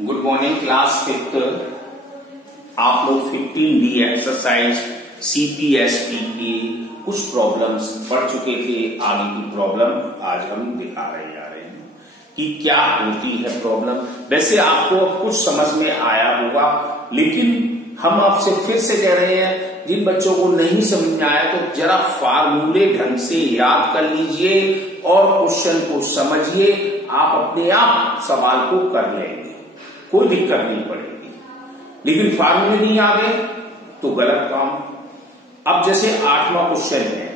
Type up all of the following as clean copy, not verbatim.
Good morning class fifth. आप लोग 15D exercise CPSP के कुछ प्रॉब्लम्स पढ़ चुके थे। आगे की प्रॉब्लम आज हम दिखा रहे जा रहे हैं कि क्या होती है प्रॉब्लम। वैसे आपको कुछ समझ में आया होगा, लेकिन हम आपसे फिर से कह रहे हैं जिन बच्चों को नहीं समझ में आया तो जरा फार्मूले ढंग से याद कर लीजिए और क्वेश्चन को समझिए। आप अपने आप सवाल को कर लेंगे, कोई दिक्कत नहीं पड़ेगी। लेकिन फार्मूले नहीं याद है तो गलत काम। अब जैसे 8वां क्वेश्चन है,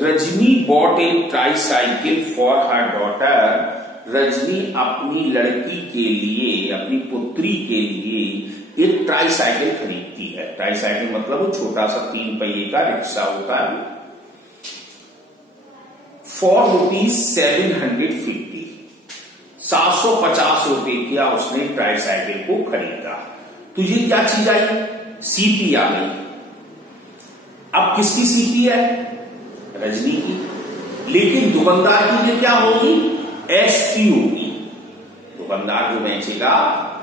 Rajni bot A tricycle for her daughter. Rajni अपनी लड़की के लिए, अपनी पुत्री के लिए एक ट्राईसाइकिल खरीदती है। ट्राईसाइकिल मतलब वो छोटा सा 3 पहिए का रिक्शा होता है। फॉर ₹750, 750 रुपए किया उसने ट्राईसाइकिल को खरीदा। तो ये क्या चीज आई? सीपी आ गई। अब किसकी सीपी है? रजनी की। लेकिन दुकानदार की लिए क्या होगी? एसपी होगी। दुकानदार जो बेचेगा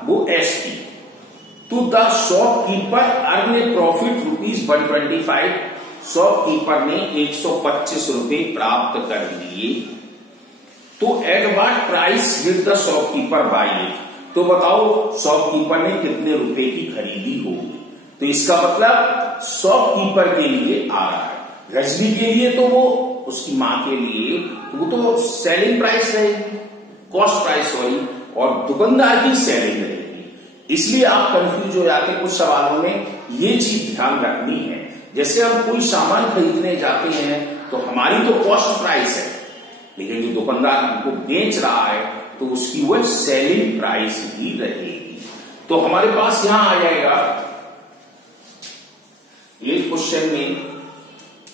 वो एसपी। तो the shopkeeper earn a profit ₹125। Shopkeeper ने 125 रुपए प्राप्त कर लिए। तो at what price did the shopkeeper buy it? तो बताओ शॉपकीपर ने कितने रुपए की खरीदी होगी। तो इसका मतलब शॉपकीपर के लिए आ रहा है, रजनी के लिए तो वो उसकी मां के लिए वो तो सेलिंग प्राइस रहेगी, कॉस्ट प्राइस सॉरी, और दुकानदार की सेलिंग रहेगी। इसलिए आप कंफ्यूज हो जाते कुछ सवालों में। ये चीज ध्यान रखनी है। जैसे हम कोई सामान खरीदने जाते हैं तो हमारी तो कॉस्ट प्राइस है, लेकिन जो दुकानदार हमको बेच रहा है तो उसकी वह सेलिंग प्राइस भी रहेगी। तो हमारे पास यहां आ जाएगा ये क्वेश्चन में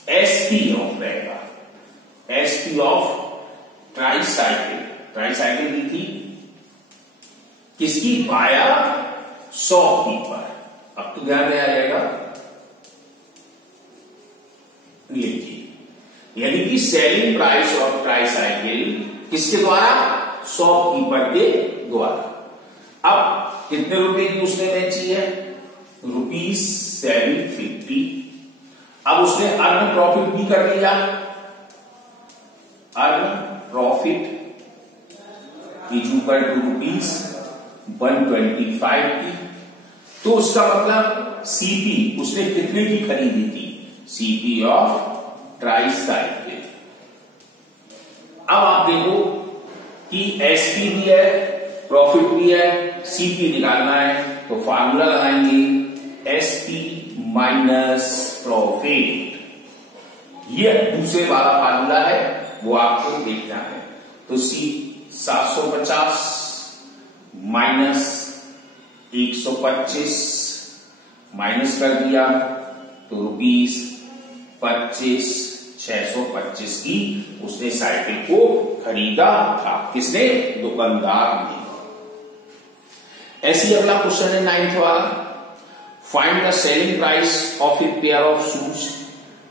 एसपी ऑफ रहेगा। SP of tricycle. ट्राईसाइकिल दी थी किसकी? बाया शॉपकीपर। अब तो ध्यान में आ जाएगा, लिखिए, यानी कि सेलिंग प्राइस ऑफ ट्राईसाइकिल किसके द्वारा? शॉपकीपर के द्वारा। अब कितने रुपए की उसने बेची है? ₹750। अब उसने अर्न प्रॉफिट भी कर लिया। Earn profit is equal to ₹125 की। तो उसका मतलब सीपी उसने कितने की खरीदी थी? CP of tricycle. अब आप देखो कि एसपी भी है, प्रॉफिट भी है, सीपी निकालना है तो फार्मूला लगाएंगे एसपी माइनस प्रॉफिट। ये दूसरे वाला फार्मूला है, वो आपको देखना है। तो 750 माइनस 125 माइनस कर दिया तो ₹25, 625 की उसने साइकिल को खरीदा था। किसने? दुकानदार ने। ऐसी अगला क्वेश्चन है 9th वाला, find the selling price of a pair of shoes.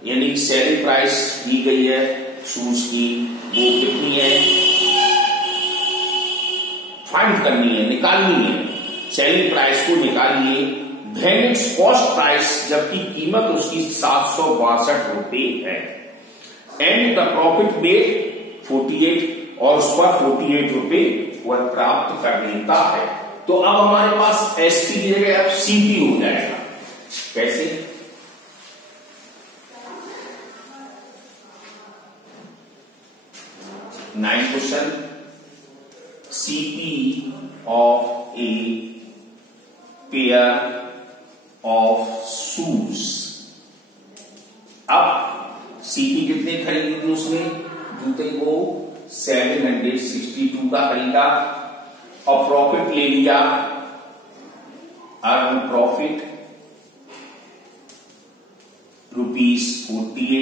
यानी सेलिंग प्राइस दी गई है शूज की, वो कितनी है? फाइंड करनी है, निकालनी है। सेलिंग प्राइस को निकालिए। देन इट्स कॉस्ट प्राइस, जबकि कीमत उसकी 762 रुपए है। एंड द प्रॉफिट मेड 48, और उस पर 48 रुपए वह प्राप्त कर लेता है। तो अब हमारे पास एसपी दिए गए, अब सीपी हो जाएगा। कैसे? Nine question, CP of a pair of shoes. अब सीपी कितने खरीदी थी उसने? जूते को 762 का खरीदा और प्रॉफिट ले लिया। Earn profit ₹48।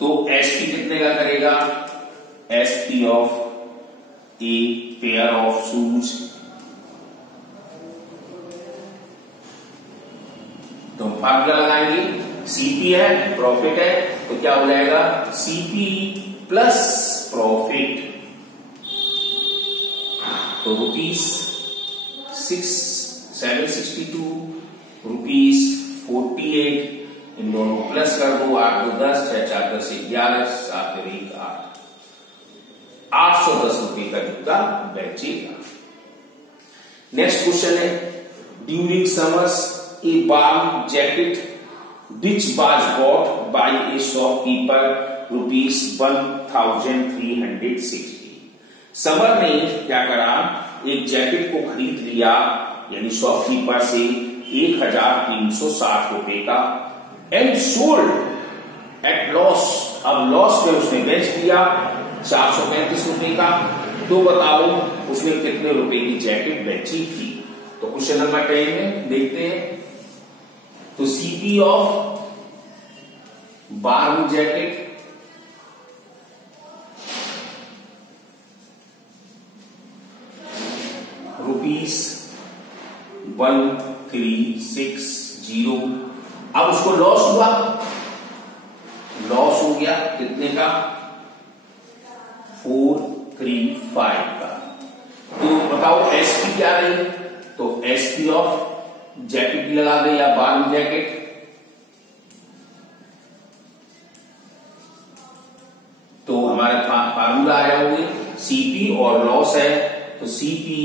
तो एसपी कितने का करेगा? SP of a pair of shoes. तो फार्मूला लगाएंगे, सीपी है, प्रॉफिट है, तो क्या हो जाएगा? CP plus profit. तो 762 इन दोनों को प्लस कर दो, 8 2 10, 6 4 10 11, 7 3 8, 810 रुपए का जूता बेचेगा। नेक्स्ट क्वेश्चन है, during summers a warm jacket which was bought by a shopkeeper ₹1,360। Summer ने क्या करा, एक जैकेट को खरीद लिया यानी शॉपकीपर से 1,360 रुपए का, एंड सोल्ड एट लॉस, अब लॉस में उसने बेच दिया 435 रुपए का। तो बताओ उसने कितने रुपए की जैकेट बेची थी। तो क्वेश्चन नंबर 10 में देखते हैं। तो सीपी ऑफ बार्म जैकेट ₹1360। अब उसको लॉस हुआ, लॉस हो गया कितने का, 435 का। तो बताओ एसपी क्या रही, तो एसपी ऑफ जैकेट लगा दे या बार्म जैकेट, तो हमारे फार्मूला आया हुए सीपी और लॉस है, तो सीपी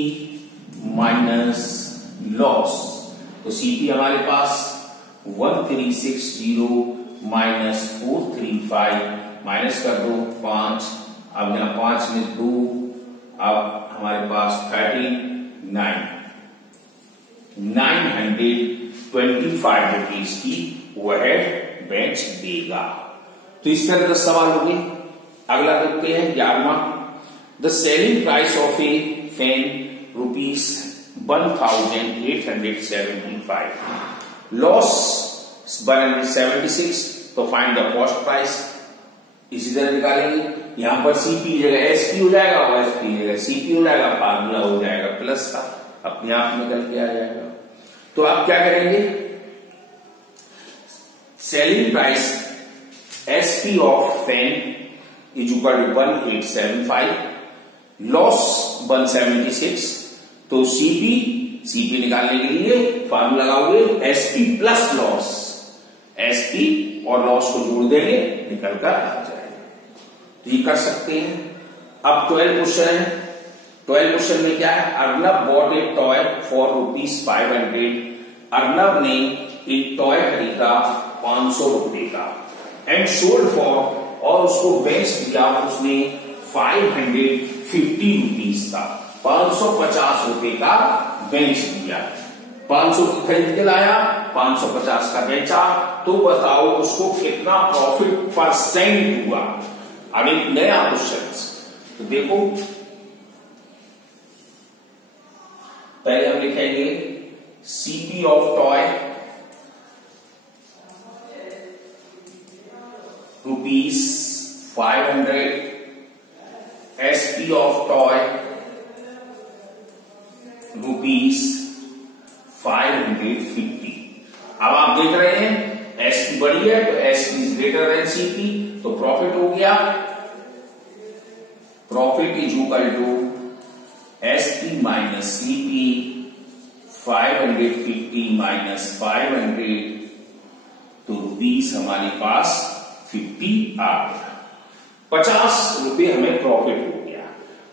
माइनस लॉस, तो सीपी हमारे पास 1360 माइनस 435, माइनस कर दो 5, अब यहां 5 में 2, अब हमारे पास 925 रुपीज की वह बेच देगा। तो इस तरह 10 सवाल हो गए। अगला देखते हैं 11वां। The selling price of a fan ₹1,875, loss 176, तो फाइंड द कॉस्ट प्राइस। इसी तरह निकालेंगे, यहां पर सीपी जगह एसपी हो जाएगा और एसपी जगह सीपी हो जाएगा, फार्मूला हो जाएगा प्लस का, अपने आप निकल के आ जाएगा। तो आप क्या करेंगे, selling price SP of fan is equal to 1875, loss 176, तो सीपी निकालने के लिए फार्मूला लगाओगे एसपी प्लस लॉस, एसपी और लॉस को जोड़ देंगे निकल कर आ जाएगा। तो ये कर सकते हैं। अब 12 क्वेश्चन है। 12 क्वेश्चन में क्या है, Arnab bot A toy for ₹500, Arnab ने एक टॉय खरीदा 500 रुपए का, एंड सोल्ड फॉर, और उसको बेच दिया उसने 550 रुपीज का, 550 रुपए का बेच दिया। 500 की खरीद के लाया, 550 का बेचा, तो बताओ उसको कितना प्रॉफिट परसेंट हुआ। अब एक नया क्वेश्चन, तो देखो पहले हम लिखेंगे CP of toy ₹500, SP of toy ₹550। अब आप देख रहे हैं एसपी बड़ी है तो SP is greater than CP, तो प्रॉफिट हो गया, profit is equal to SP minus CP, 550 minus 500, तो रुपीस हमारे पास 50 आ गया, 50 रुपए हमें प्रॉफिट हो गया।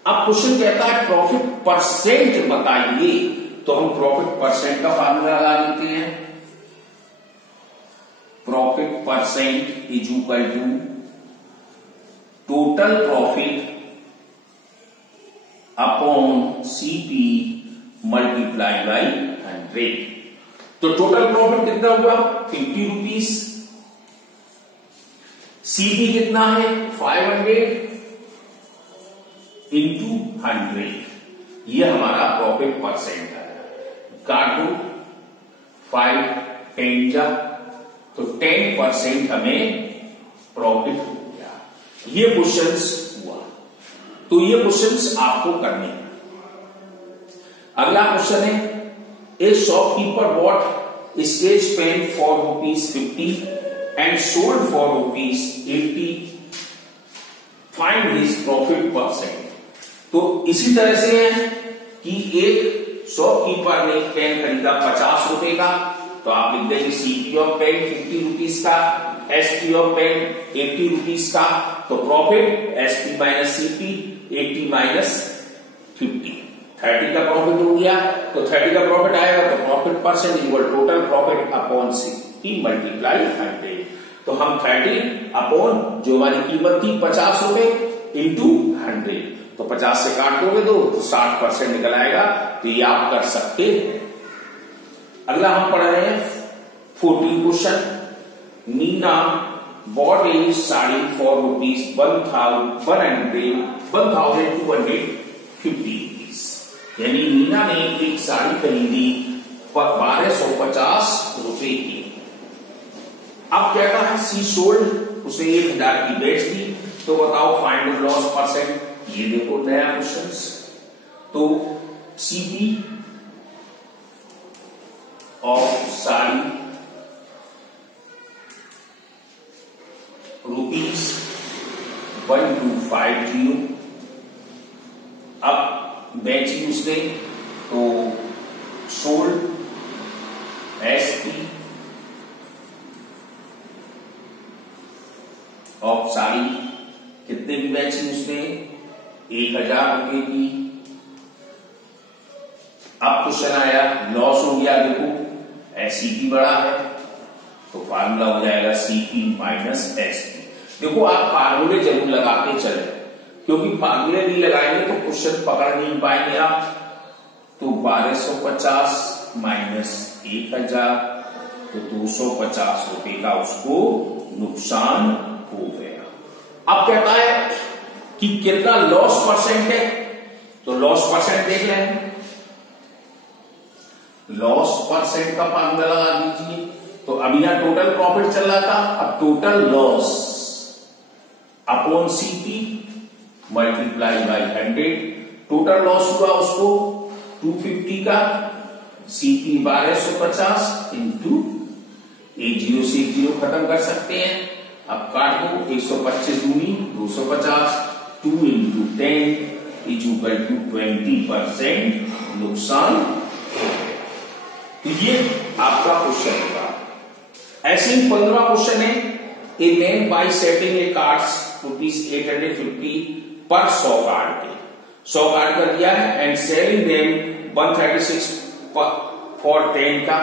अब क्वेश्चन कहता है प्रॉफिट परसेंट बताइए, तो हम प्रॉफिट परसेंट का फार्मूला लगा देते हैं, profit percent is equal to total profit upon CP multiply by 100। तो टोटल प्रॉफिट कितना हुआ 50 रुपीज, सीपी कितना है 500 इंटू 100, ये हमारा प्रॉफिट परसेंट है। काटो 5 10 जा, तो 10% हमें प्रॉफिट हो गया। ये क्वेश्चंस हुआ, तो ये क्वेश्चंस आपको करने हैं। अगला क्वेश्चन है, a shopkeeper bought sketch pen for ₹50 and sold for ₹80, find his profit percent. तो इसी तरह से है कि एक शॉपकीपर ने पेन खरीदा 50 रुपए का, तो आप लिख देंगे सीपी ऑफ पेन 50 रुपीज का, एसपी ऑफ पेन 80 रुपीज का, तो profit SP minus CP 80 minus 50, 30 का प्रॉफिट हो गया। तो 30 का प्रॉफिट आएगा तो profit percent equal total profit upon 60 multiply 100। तो हम 30 अपॉन जो हमारी कीमत थी 50 रुपए इंटू 100, तो 50 से काट दोगे तो 60% निकल आएगा। तो ये आप कर सकते हैं। अगला हम पढ़ रहे हैं 14 question. Meena bot A sari for rupees 1250, यानी मीना ने एक साड़ी खरीदी 1250 रुपए की। अब कहता है सी सोल्ड, उसे 1000 की बेच दी, तो बताओ फाइंड लॉस परसेंट। ये देखो नया क्वेश्चन। तो सीपी ऑफ साड़ी रुपीज 1250, अब बेची उसने तो सोल्ड एसपी ऑफ साड़ी कितने की बेची उसने 1000 रुपए की। अब क्वेश्चन आया लॉस हो गया, देखो सीपी बड़ा है तो फार्मूला हो जाएगा सीपी माइनस एसपी। देखो आप फार्मूले जरूर लगाते चले, क्योंकि फार्मूले नहीं लगाएंगे तो क्वेश्चन पकड़ नहीं पाएंगे आप। तो 1250 माइनस 1000, तो 250 रुपए का उसको नुकसान हो गया। अब कहता है कि कितना लॉस परसेंट है, तो लॉस परसेंट देख लें। लॉस परसेंट का फार्मूला लगा दीजिए। तो अभी यहां टोटल प्रॉफिट चल रहा था, अब total loss upon CP multiply by 100। Total loss हुआ उसको 250 का, सीपी 1250 इंटू 10 से 0 खत्म कर सकते हैं। अब काट दो 125 दूनी 250, 2 इंटू 10 इज इक्वल टू 20% नुकसान। तो ये आपका क्वेश्चन होगा। ऐसे ही 15 क्वेश्चन है। A man bye setting A cards ₹850 पर 100 कार्ड के 100 कार्ड कर दिया है एंड सेलिंग देम 136 फॉर 10 का।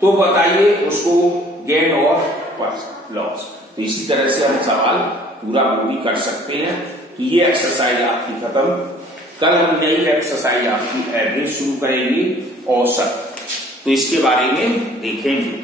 तो बताइए उसको गेन और लॉस। तो इसी तरह से हम सवाल पूरा वो भी कर सकते हैं। तो ये एक्सरसाइज आपकी खत्म। कल हम नई एक्सरसाइज आपकी एवरेज शुरू करेंगे, औसत। तो इसके बारे में देखेंगे।